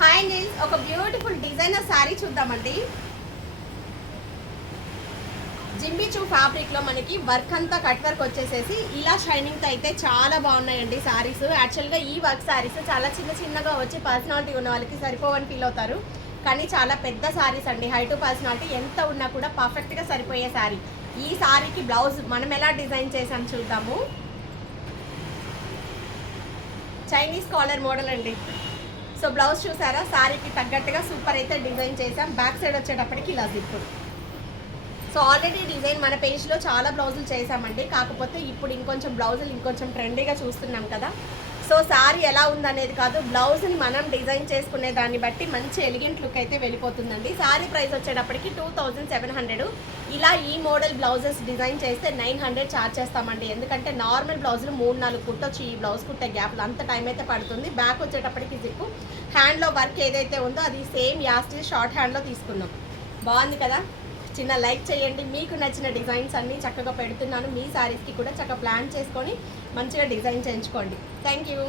Hi Niels, ఒక beautiful designer sari చూద్దామండి. జింబిచూ ఫ్యాబ్రిక్లో మనకి వర్క్ అంతా కట్ వర్క్ వచ్చేసేసి ఇలా షైనింగ్తో అయితే చాలా బాగున్నాయండి శారీస్. యాక్చువల్గా ఈ వర్క్ శారీస్ చాలా చిన్నగా వచ్చి పర్సనాలిటీ ఉన్న వాళ్ళకి సరిపోవని ఫీల్ అవుతారు. కానీ చాలా పెద్ద శారీస్ అండి. హై టు పర్సనాలిటీ ఎంత ఉన్నా కూడా పర్ఫెక్ట్గా సరిపోయే శారీ. ఈ శారీకి బ్లౌజ్ మనం ఎలా డిజైన్ చేసాం చూద్దాము. చైనీస్ కాలర్ మోడల్ అండి. సో బ్లౌజ్ చూసారా, శారీకి తగ్గట్టుగా సూపర్ అయితే డిజైన్ చేసాం. బ్యాక్ సైడ్ వచ్చేటప్పటికి ఇలా జిప్పు. సో ఆల్రెడీ డిజైన్ మన పేజ్లో చాలా బ్లౌజులు చేసామండి. కాకపోతే ఇప్పుడు ఇంకొంచెం ట్రెండీగా చూస్తున్నాం కదా. సో శారీ ఎలా ఉందనేది కాదు, బ్లౌజ్ని మనం డిజైన్ చేసుకునే దాన్ని బట్టి మంచి ఎలిగెంట్ లుక్ అయితే వెళ్ళిపోతుందండి. శారీ ప్రైస్ వచ్చేటప్పటికి 2700. ఇలా ఈ మోడల్ బ్లౌజెస్ డిజైన్ చేస్తే 900 ఛార్జ్ చేస్తామండి. ఎందుకంటే నార్మల్ బ్లౌజులు 3-4 కుట్టొచ్చు. ఈ బ్లౌజ్ కుట్టే గ్యాప్లో అంత టైం అయితే పడుతుంది. బ్యాక్ వచ్చేటప్పటికి జిప్పు, హ్యాండ్లో వర్క్ ఏదైతే ఉందో అది సేమ్ యాస్టిల్ షార్ట్ హ్యాండ్లో తీసుకున్నాం. బాగుంది కదా. చిన్న లైక్ చేయండి. మీకు నచ్చిన డిజైన్స్ అన్నీ చక్కగా పెడుతున్నాను. మీ శారీస్కి కూడా చక్కగా ప్లాన్ చేసుకొని మంచిగా డిజైన్ చేయించుకోండి. Thank you.